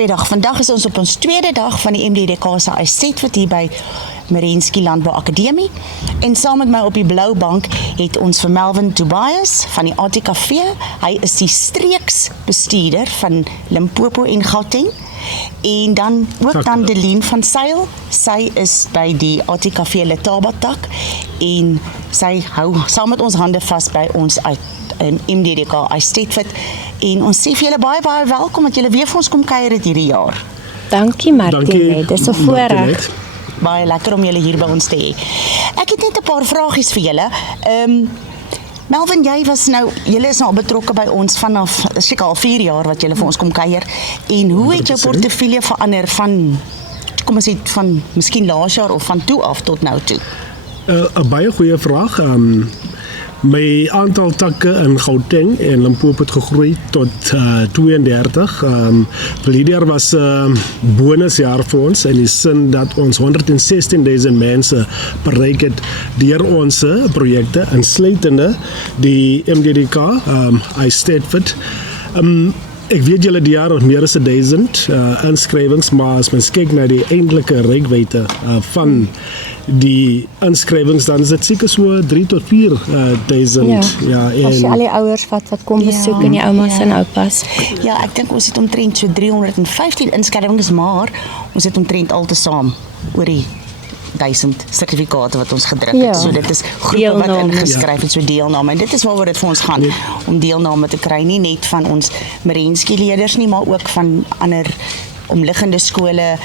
Goeiedag, vandag is ons op ons tweede dag van die MDDK se Eisteddfort hier by Merensky Landbou Akademie. En saam met my op die blou bank het ons vir Melvin Tobias van die ATKV. Hy is die streeksbestuurder van Limpopo en Gauteng. En dan ook dan Delien van Sail. Sy is by die ATKV Letaba tak en sy hou saam met ons hande vas by ons uit MDDK Eisteddfort. En ons sê vir julle baie welkom dat julle weer vir ons kom kuier het hierdie jaar. Dankie Martine, dit is 'n voorreg. Baie lekker om julle hier by ons te hê. Ek het net 'n paar vragies vir julle. Melvin, julle is nou betrokke by ons vanaf seker al 4 jaar wat julle vir ons kom kuier. En hoe het jou portefeulje verander van, kom ons sê, van miskien laas jaar of van toe af tot nou toe? 'n Baie goeie vraag. My aantal takke in Gauteng en Limpopo het gegroei tot 32. Verlede jaar was 'n bonusjaar vir ons in die sin dat ons 116.000 mense bereik het deur ons projekte, insluitende die MDDK Eisteddfort. Ek weet julle die jaar meer as 1000 inskrywings, maar as mens kyk na die eindelike reikwyte van die inskrywings, dan is dit seker so 3 tot 4.000. As jy al die ouers wat kom besoek en die oumas en oupas. Ja, ek dink ons het omtrent so 315 inskrywings, maar ons het omtrent altesaam oor die 1000 sertifikate wat ons gedruk het. So dit is groepe wat ingeskryf het, so deelname. En dit is waaroor dit vir ons gaan, om deelname te kry, nie net van ons Merensky leerders nie, maar ook van ander omliggende skole,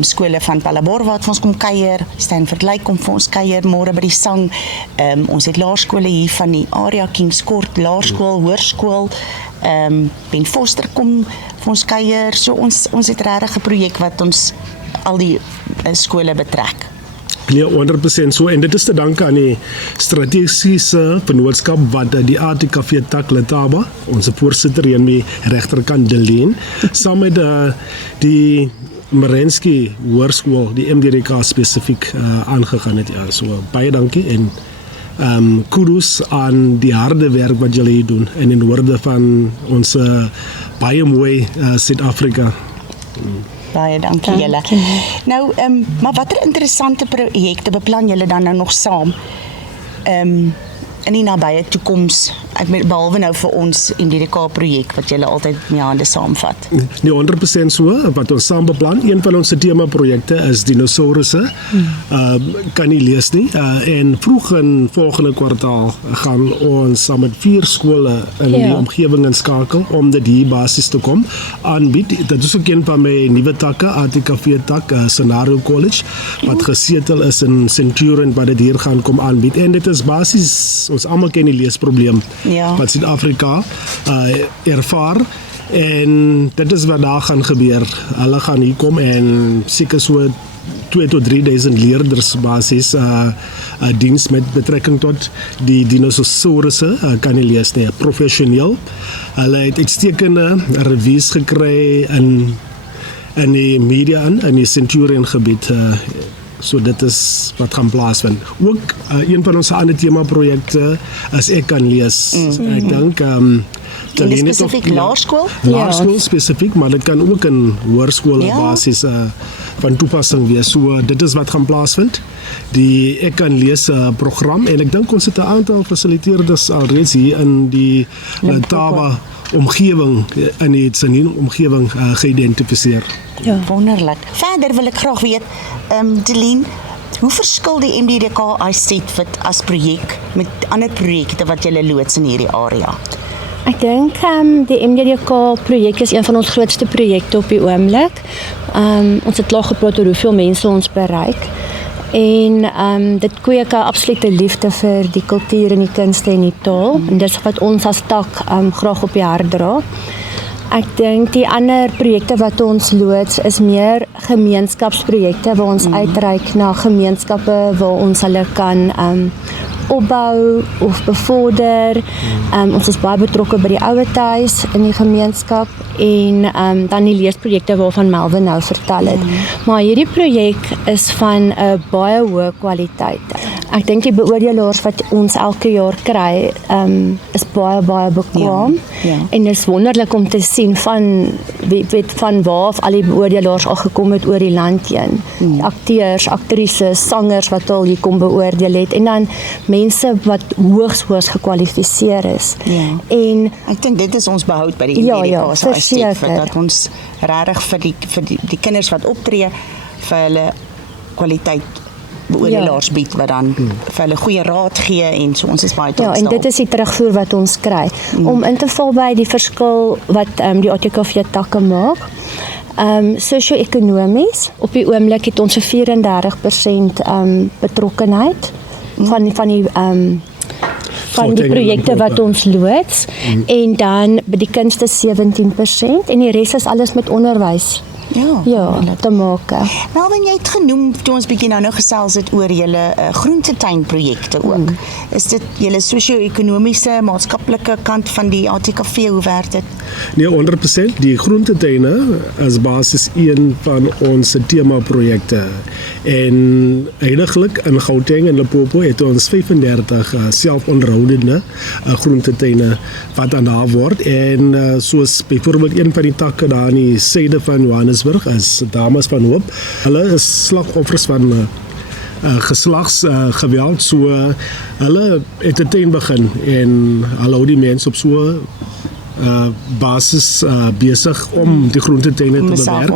skole van Palabor wat vir ons kom kuier, Stanford Lake kom vir ons kuier, môre by die sang, ons het laerskole hier van die area, Kings Court, laerskool, hoërskool, Ben Foster kom vir ons kuier, so ons het regtig 'n projek wat ons al die skole betrek. Nee, 100% so, en dit is te danke aan die strategiese vennootskap wat die ATKV tak Letaba, ons voorsitter hier aan die regterkant Delien, saam met die Merensky Hoërskool, die MDDK spesifiek aangegaan het. Ja, so baie dankie en kudos aan die harde werk wat julle hier doen en in woorde van ons baie mooi Suid-Afrika. Baie dankie julle. Nou, maar watter interessante projekte beplan julle dan nou nog saam in die nabye toekoms, behalwe nou vir ons MDDK projek wat julle altyd met hande saamvat? Nee, 100% so, wat ons saam beplan. Een van ons tema projekte is dinosourusse. Kan nie lees nie. En vroeg in volgende kwartaal gaan ons saam met 4 skole in die omgewing inskakel om dit hier basis te kom aanbied. Dit is ook een van my nuwe takke, ATKV tak, Scenario College, wat gesetel is in Centurion, wat dit hier gaan kom aanbied. En dit is basis, ons almal ken die leesprobleem wat Suid-Afrika ervaar, en dit is wat daar gaan gebeur. Hulle gaan hier kom en seker so 2 tot 3.000 leerders basis diens met betrekking tot die dinosourusse kan nie lees nie, professioneel. Hulle het uitstekende reviews gekry in die media in die Centurion gebied. So dit is wat gaan plaasvind. Ook een van ons ander tema projekte is Ek kan lees. Ek dink spesifiek laerskool? Laerskool spesifiek, maar dit kan ook in hoërskool basis van toepassing wees. So dit is wat gaan plaasvind. Die Ek kan lees program, en ek dink ons het 'n aantal fasiliteerders alreeds hier in die Letaba omgewing, in die Tsanin omgewing geïdentifiseer. Ja, wonderlik. Verder wil ek graag weet, Delien, hoe verskil die MDDK Eisteddfort as projek met ander projekte wat julle loods in hierdie area? Ek dink die MDDK projek is een van ons grootste projekte op die oomblik. Ons het laag gepraat oor hoeveel mense ons bereik. En dit kweek 'n absolute liefde vir die kultuur en die kunste en die taal. En dis wat ons as tak graag op die hart dra. Ek dink die ander projekte wat ons loods is meer gemeenskapsprojekte waar ons uitreik na gemeenskappe waar ons hulle kan opbou of bevorder. Ons is baie betrokke by die ouerhuis in die gemeenskap en dan die leesprojekte waarvan Melvin nou vertel het. Maar hierdie projek is van 'n baie hoë kwaliteit. Ek dink die beoordelaars wat ons elke jaar kry, is baie bekwam. Ja. En dit is wonderlik om te sien van waar af al die beoordelaars al gekom het oor die land heen. Akteurs, aktrises, sangers wat al hier kom beoordeel het en dan mense wat hoogs gekwalifiseer is. Ja. En Ek dink dit is ons behoud by die Ja, MDK se verseker. estate, dat ons regtig vir die kinders wat optree vir hulle kwaliteit beoordelaars bied wat dan vir hulle goeie raad gee en so ons is baie trots en dit is die terugvoer wat ons kry. Om in te val by die verskil wat die ATKV takke maak. Sosio-ekonomies, op die oomblik het ons 'n 34% betrokkenheid van die projekte wat ons loods en dan by die kunste 17% en die res is alles met onderwys te maak. Melvin, jy het genoem toe ons bietjie nou gesels het oor julle groentetuinprojekte ook. Is dit julle sosio-ekonomiese, maatskaplike kant van die ATKV, hoe werk dit? Nee, 100%. Die groentetuine is basies een van ons tema-projekte. En eindiglik in Gauteng en Limpopo het ons 35 selfonderhoudende groentetuine wat aan daar word. En soos byvoorbeeld een van die takke daar in die suide van Johannesburg is Dames van Hoop. Hulle is slagoffers van geslagsgeweld, so hulle het 'n tuin begin en hulle hou die mense op so basis besig om die groentetuine te bewerk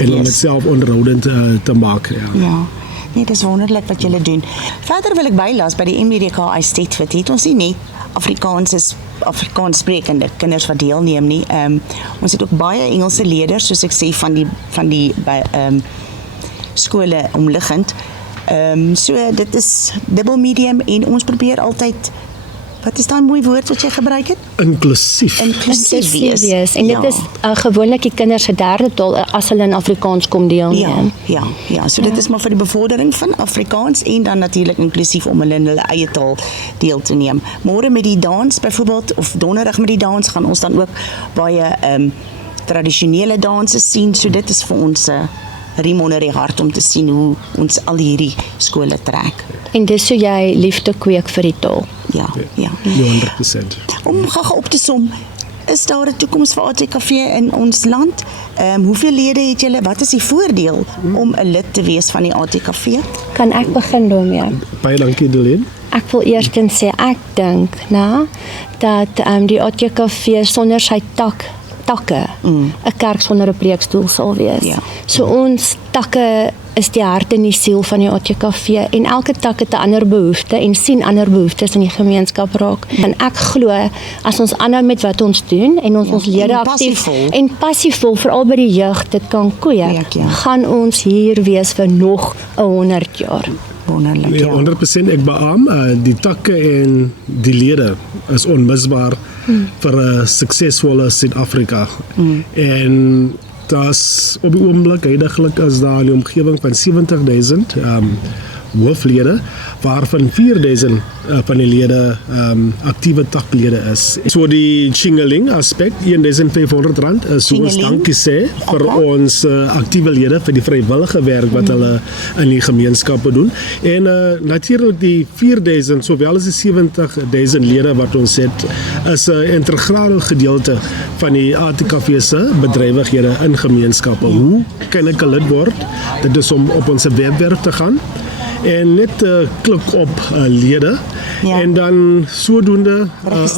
en om dit selfonderhoudend te maak. Ja. Nee, dis wonderlik wat julle doen. Verder wil ek bylas by die MDK estate het ons nie net Afrikaans sprekende kinders wat deelneem nie. Ons het ook baie Engelse leerders, soos ek sê, van die skole omliggend. So dit is dubbel medium en ons probeer altyd, wat is daai mooi woord wat jy gebruik het? Inklusief wees. En dit is gewoonlik die kinders se derde taal as hulle in Afrikaans kom deelneem. Ja. So dit is maar vir die bevordering van Afrikaans en dan natuurlik inklusief om hulle in hulle eie taal deel te neem. Môre met die dans byvoorbeeld of donderdag met die dans gaan ons dan ook baie tradisionele danse sien. So dit is vir ons riem onder die hart om te sien hoe ons al hierdie skole trek. En dis so jy liefde kweek vir die taal. Ja. 100%. Om gaga op te som, is daar 'n toekoms vir ATKV in ons land? Hoeveel lede het julle? Wat is die voordeel om 'n lid te wees van die ATKV? Kan ek begin daarmee? Baie dankie, Delien. Ek wil eerstens sê ek dink dat die ATKV sonder sy takke 'n kerk sonder 'n preekstoel sal wees. Ja. So ons takke is die hart en die siel van die ATKV en elke tak het 'n ander behoefte en sien ander behoeftes in die gemeenskap raak. En ek glo as ons aanhou met wat ons doen en ons lede aktief en passievol veral by die jeug dit kan kweek, gaan ons hier wees vir nog 100 jaar. Wonderlik, Ja, 100% ek beaam, die takke en die lede is onmisbaar vir 'n suksesvolle Suid-Afrika. En daar's op die oomblik heidaglik is daar in die omgewing van 70,000 hooflede, waarvan 4,000 van die lede aktiewe taklede is. So die Chingeling aspek, R1,500 is so ons dankie sê vir ons aktiewe lede vir die vrywillige werk wat hulle in die gemeenskappe doen. En natuurlik die 4,000 sowel as die 70,000 lede wat ons het, is 'n integrale gedeelte van die ATKV se bedrywighede in gemeenskappe. Hoe kan ek 'n lid word? Dit is om op ons webwerf te gaan en net klik op lede en dan sodoende 'n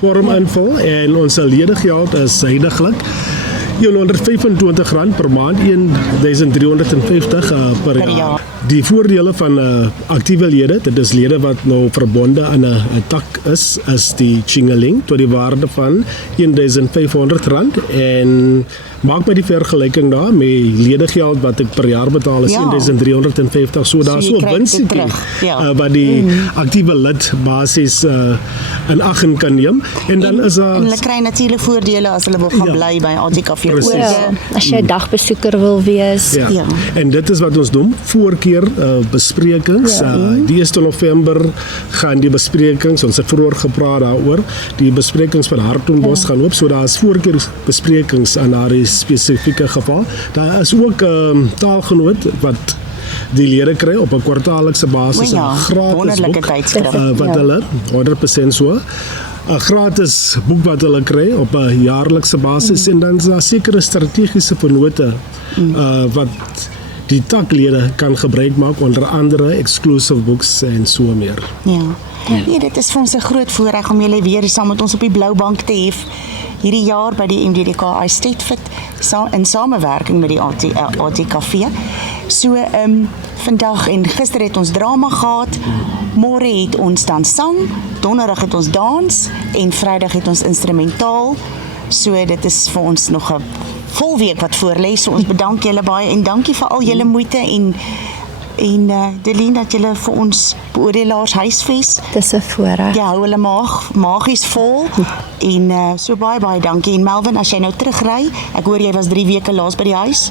vorm invul en ons ledegeld is heidaglik R125 per maand, R1,350 per jaar. Die voordele van aktiewe lede, dit is lede wat nou verbonde aan 'n tak is die Chingeling tot die waarde van R1,500 en maak my die vergelyking daar met ledegeld wat ek per jaar betaal is R1,350, so daar so winsie wat die aktiewe lid basies in ag kan neem en dan is daar en hulle kry natuurlik voordele as hulle wil gaan bly by ATKV. As jy 'n dagbesoeker wil wees. Ja. En dit is wat ons doen, voorkeur besprekings. Die 1 November gaan die besprekings, ons het vroeër gepraat daaroor, die besprekings van Hartbeespoort gaan oop, so daar is voorkeur besprekings aan daardie spesifieke geval. Daar is ook taalgenoot wat die lede kry op 'n kwartaallikse basis, O ja, 'n gratis wonderlike boek tydskrif. wat hulle 100% so 'n gratis boek wat hulle kry op 'n jaarlikse basis en dan is daar sekere strategiese vennote wat die taklede kan gebruik maak, onder andere exclusive books en so meer. Ja. Nee, dit is vir ons 'n groot voorreg om julle weer saam met ons op die blou bank te hê hierdie jaar by die MDDK iState Fit in samewerking met die ATKV. So vandag en gister het ons drama gehad, môre het ons dan sang, donderdag het ons dans en Vrydag het ons instrumentaal. So dit is vir ons nog 'n vol week wat voor lê. So ons bedank julle baie en dankie vir al julle moeite en Delien dat julle vir ons beoordelaars huisves. Dis 'n voorreg. Ja, hou hulle magies vol en so baie dankie. En Melvin, as jy nou terugry, ek hoor jy was 3 weke laas by die huis.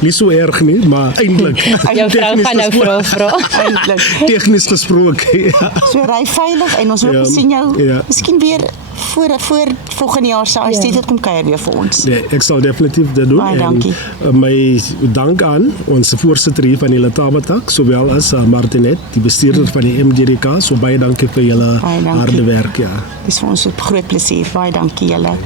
Nie so erg nie, maar eintlik. Jou vrou gaan nou vra. Eintlik. Tegnies gesproke, ja. So ry veilig en ons hoop ons sien jou miskien weer voor volgende jaar se iState kom kuier weer vir ons. Nee, ek sal definitief dit doen. Baie dankie. En my dank aan ons voorsitter hier van die Letaba-tak, sowel as Martinet, die bestuurder van die MDDK. So baie dankie vir julle harde werk, ja. Dis vir ons 'n groot plesier. Baie dankie julle.